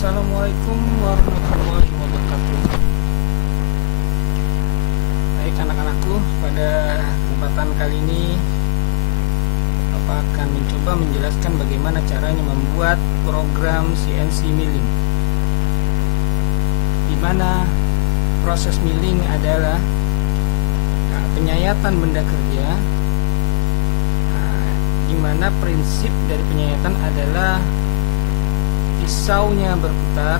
Assalamualaikum warahmatullahi wabarakatuh. Baik anak-anakku, pada kesempatan kali ini Bapak akan mencoba menjelaskan bagaimana caranya membuat program CNC milling, di mana proses milling adalah penyayatan benda kerja, di mana prinsip dari penyayatan adalah pisaunya berputar,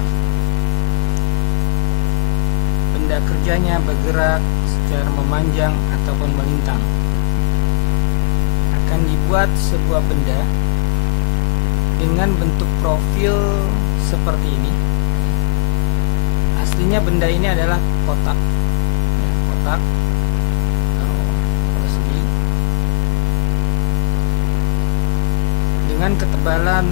benda kerjanya bergerak secara memanjang ataupun melintang. Akan dibuat sebuah benda dengan bentuk profil seperti ini. Aslinya benda ini adalah kotak, kotak persegi dengan ketebalan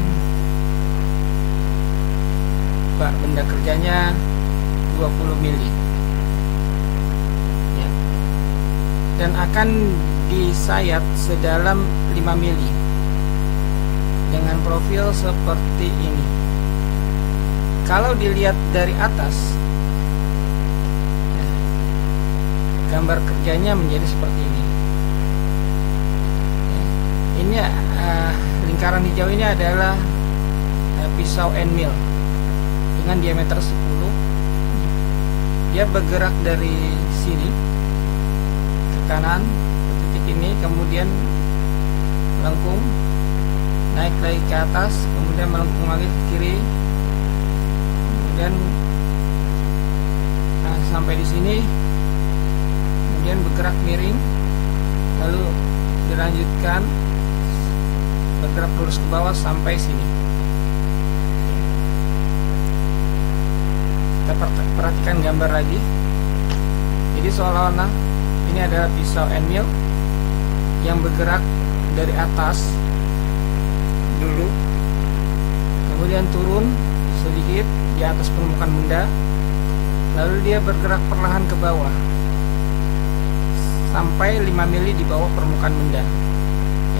benda kerjanya 20 mili ya. Dan akan disayat sedalam 5 mili dengan profil seperti ini. Kalau dilihat dari atas ya, gambar kerjanya menjadi seperti ini ya. Ini lingkaran hijau ini adalah pisau end mill dengan diameter 10. Dia bergerak dari sini ke kanan ke titik ini, kemudian melengkung naik lagi ke atas, kemudian melengkung lagi ke kiri, kemudian sampai di sini, kemudian bergerak miring, lalu dilanjutkan bergerak lurus ke bawah sampai sini. Kita perhatikan gambar lagi. Jadi seolah-olah ini adalah pisau end mill yang bergerak dari atas dulu, kemudian turun sedikit di atas permukaan benda, lalu dia bergerak perlahan ke bawah sampai 5 mili di bawah permukaan benda.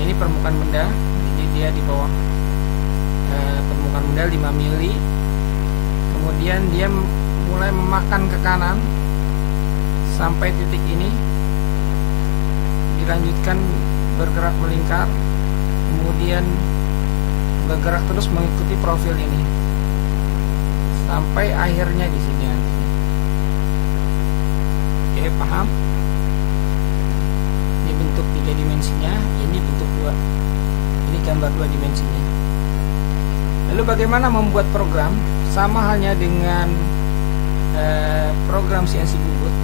Ini permukaan benda, jadi dia di bawah permukaan benda 5 mili. Kemudian dia mulai memakan ke kanan sampai titik ini, dilanjutkan bergerak melingkar, kemudian bergerak terus mengikuti profil ini sampai akhirnya di sini. Oke, paham? Ini bentuk 3 dimensinya, ini bentuk 2. Ini gambar 2 dimensinya. Lalu bagaimana membuat program? Sama halnya dengan program CNC bubut,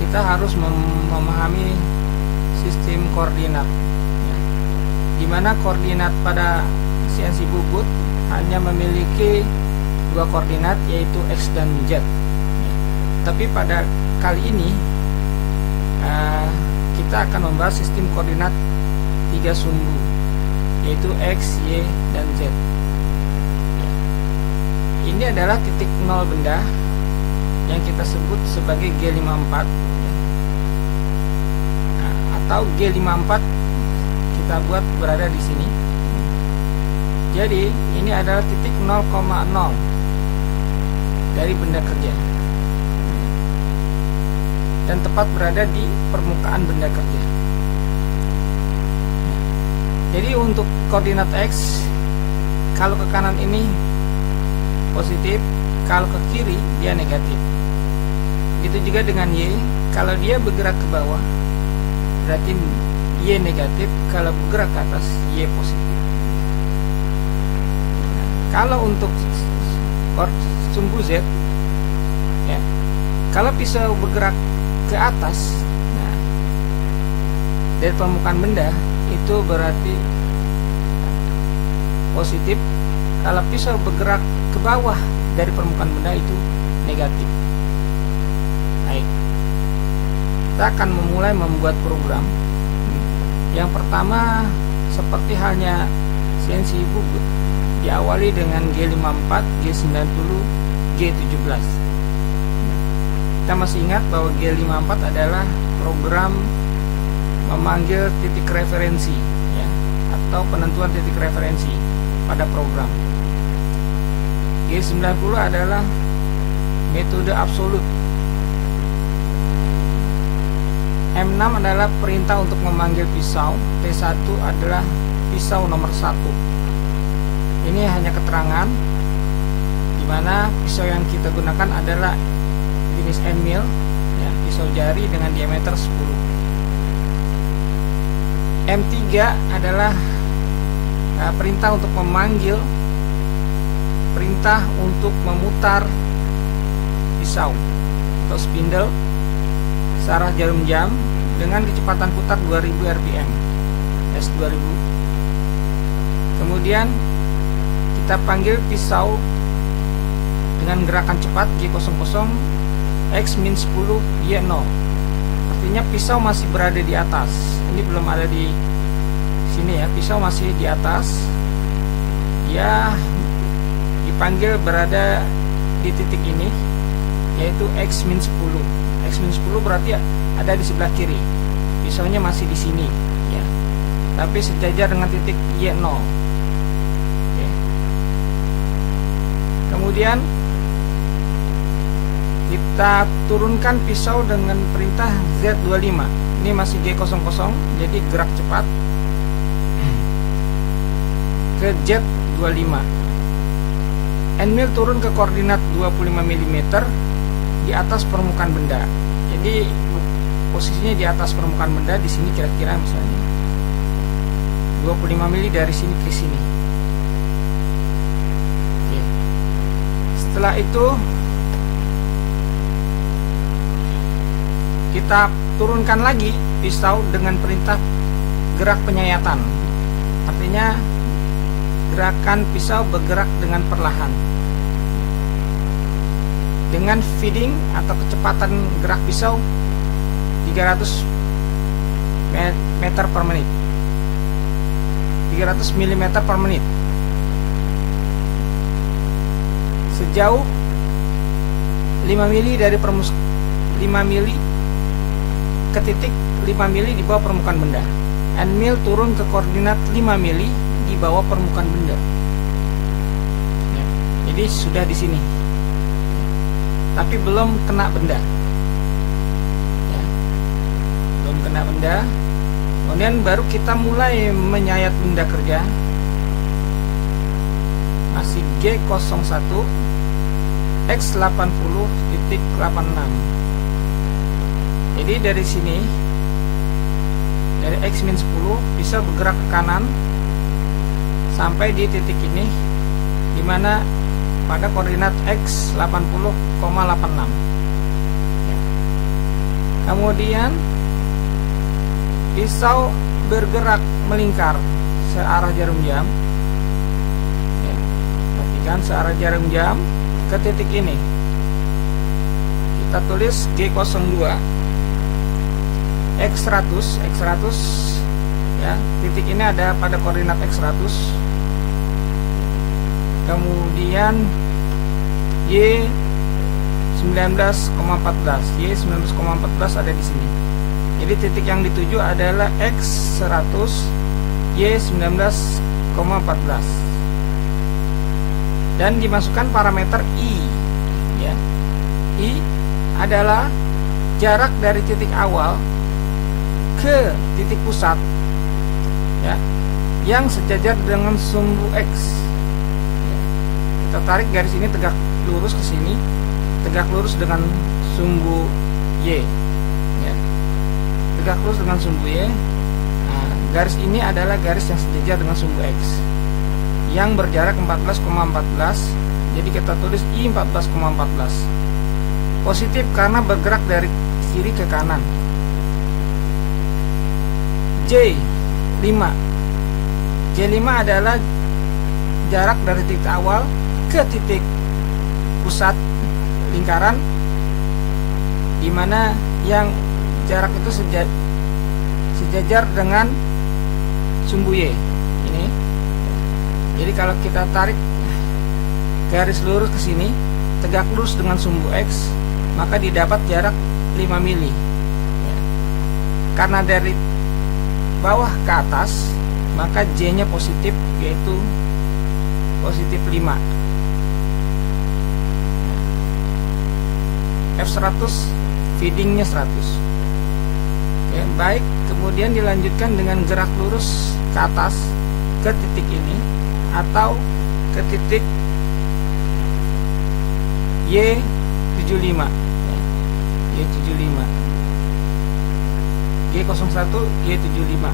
kita harus memahami sistem koordinat ya. Dimana koordinat pada CNC bubut hanya memiliki 2 koordinat, yaitu X dan Z ya. Tapi pada kali ini kita akan membahas sistem koordinat 3 sumbu, yaitu X, Y, dan Z. Ini adalah titik nol benda yang kita sebut sebagai G54 atau G54 kita buat berada di sini. Jadi ini adalah titik 0,0 dari benda kerja dan tepat berada di permukaan benda kerja. Jadi untuk koordinat X, kalau ke kanan ini positif, kalau ke kiri dia negatif. Itu juga dengan Y, kalau dia bergerak ke bawah berarti Y negatif, kalau bergerak ke atas Y positif. Nah, kalau untuk sumbu Z ya, kalau pisau bergerak ke atas, nah, dari permukaan benda itu berarti positif. Kalau pisau bergerak ke bawah dari permukaan benda itu negatif. Baik, kita akan memulai membuat program. Yang pertama, seperti halnya CNC bubut, diawali dengan G54, G90, G17. Kita masih ingat bahwa G54 adalah program memanggil titik referensi ya, atau penentuan titik referensi pada program. G90 adalah metode absolut. M6 adalah perintah untuk memanggil pisau. T1 adalah pisau nomor 1. Ini hanya keterangan di mana pisau yang kita gunakan adalah jenis N-mill, ya, pisau jari dengan diameter 10. M3 adalah perintah untuk memanggil, perintah untuk memutar pisau atau spindle searah jarum jam dengan kecepatan putar 2000 rpm S2000. Kemudian kita panggil pisau dengan gerakan cepat G00 X-10 Y0. Artinya pisau masih berada di atas. Ini belum ada di sini ya, pisau masih di atas. Ya, dipanggil berada di titik ini, yaitu X-10. X-10 berarti ada di sebelah kiri. Pisaunya masih di sini ya. Tapi sejajar dengan titik Y0. Oke. Kemudian kita turunkan pisau dengan perintah Z25. Ini masih G00, jadi gerak cepat ke Z25. N-mill turun ke koordinat 25 mm di atas permukaan benda. Jadi posisinya di atas permukaan benda, di sini kira-kira misalnya 25 mm dari sini ke sini. Oke. Setelah itu kita turunkan lagi pisau dengan perintah gerak penyayatan. Artinya gerakan pisau bergerak dengan perlahan dengan feeding atau kecepatan gerak pisau 300 meter per menit, 300 mm per menit, sejauh 5 mili dari 5 mili ke titik 5 mili di bawah permukaan benda. N-mill turun ke koordinat 5 mili di bawah permukaan benda. Ya, jadi sudah di sini, tapi belum kena benda. Ya, belum kena benda. Kemudian baru kita mulai menyayat benda kerja. Masih G01 X80.86. Jadi dari sini, dari X-10 bisa bergerak ke kanan sampai di titik ini, dimana pada koordinat X80,86. Ya. Kemudian pisau bergerak melingkar searah jarum jam. Ya. Perhatikan searah jarum jam ke titik ini. Kita tulis G02 X100 ya, titik ini ada pada koordinat X100. Kemudian Y19,14 ada di sini. Jadi titik yang dituju adalah X100 Y19,14 dan dimasukkan parameter I ya. I adalah jarak dari titik awal ke titik pusat ya, yang sejajar dengan sumbu X ya. Kita tarik garis ini tegak lurus ke sini, tegak lurus dengan sumbu Y ya. Tegak lurus dengan sumbu Y. Nah, garis ini adalah garis yang sejajar dengan sumbu X yang berjarak 14,14. Jadi kita tulis I 14,14. Positif karena bergerak dari kiri ke kanan. J5 adalah jarak dari titik awal ke titik pusat lingkaran, dimana yang jarak itu sejajar dengan sumbu Y ini. Jadi kalau kita tarik garis lurus ke sini, tegak lurus dengan sumbu X, maka didapat jarak 5 mili ya. Karena dari bawah ke atas, maka J nya positif, yaitu positif 5. F100 feedingnya 100. Oke, baik, kemudian dilanjutkan dengan gerak lurus ke atas ke titik ini atau ke titik Y75 ya, Y75 G01 Y75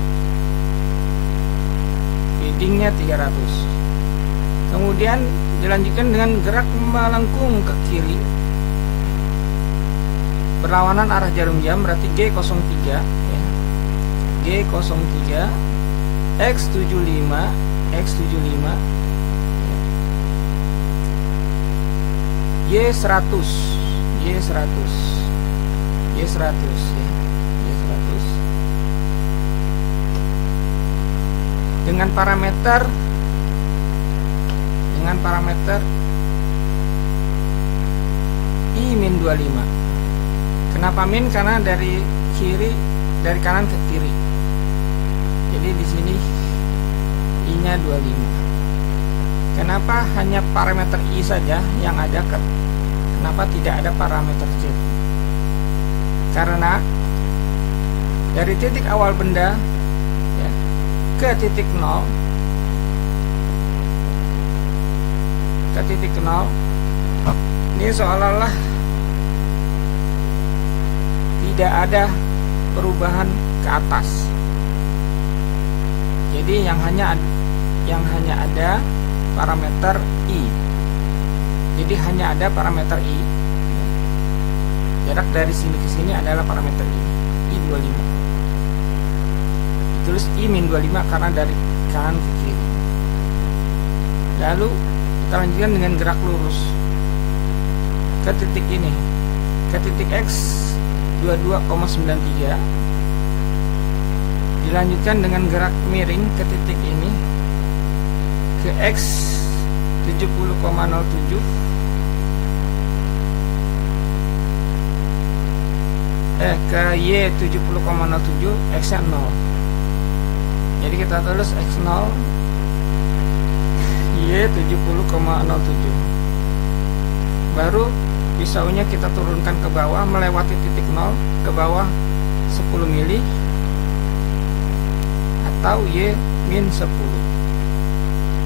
feedingnya 300. Kemudian dilanjutkan dengan gerak melengkung ke kiri berlawanan arah jarum jam, berarti G03 ya. G03 X75 X75 Y100 Y100 Y100 ya. Y100 dengan parameter I-25. Kenapa min? Karena dari kanan ke kiri. Jadi di sini I-nya 25. Kenapa hanya parameter I saja yang ada? Kenapa tidak ada parameter Z? Karena dari titik awal benda ya, ke titik 0 ini seolah-olah tidak ada perubahan ke atas. Jadi yang hanya ada parameter I. Jadi hanya ada parameter I. Jarak dari sini ke sini adalah parameter I. I25. Ditulis I-25 karena dari kanan ke kiri. Lalu kita lanjutkan dengan gerak lurus ke titik ini, ke titik X22,93. Dilanjutkan dengan gerak miring ke titik ini, ke X70,07, ke Y70,07, X nya 0. Jadi kita tulis X0 Y70,07. Baru pisaunya kita turunkan ke bawah melewati titik 0 ke bawah 10 mili atau Y-10.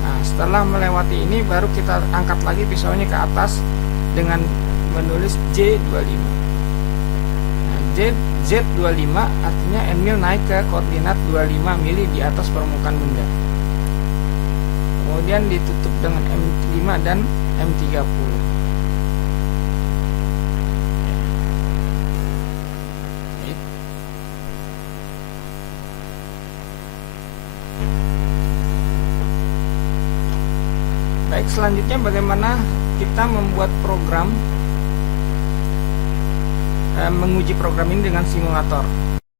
Nah, setelah melewati ini baru kita angkat lagi pisaunya ke atas dengan menulis J25. Nah, Z25 artinya N mil naik ke koordinat 25 mili di atas permukaan benda. Kemudian ditutup dengan M5 dan M30. Baik, selanjutnya bagaimana kita membuat program, menguji program ini dengan simulator.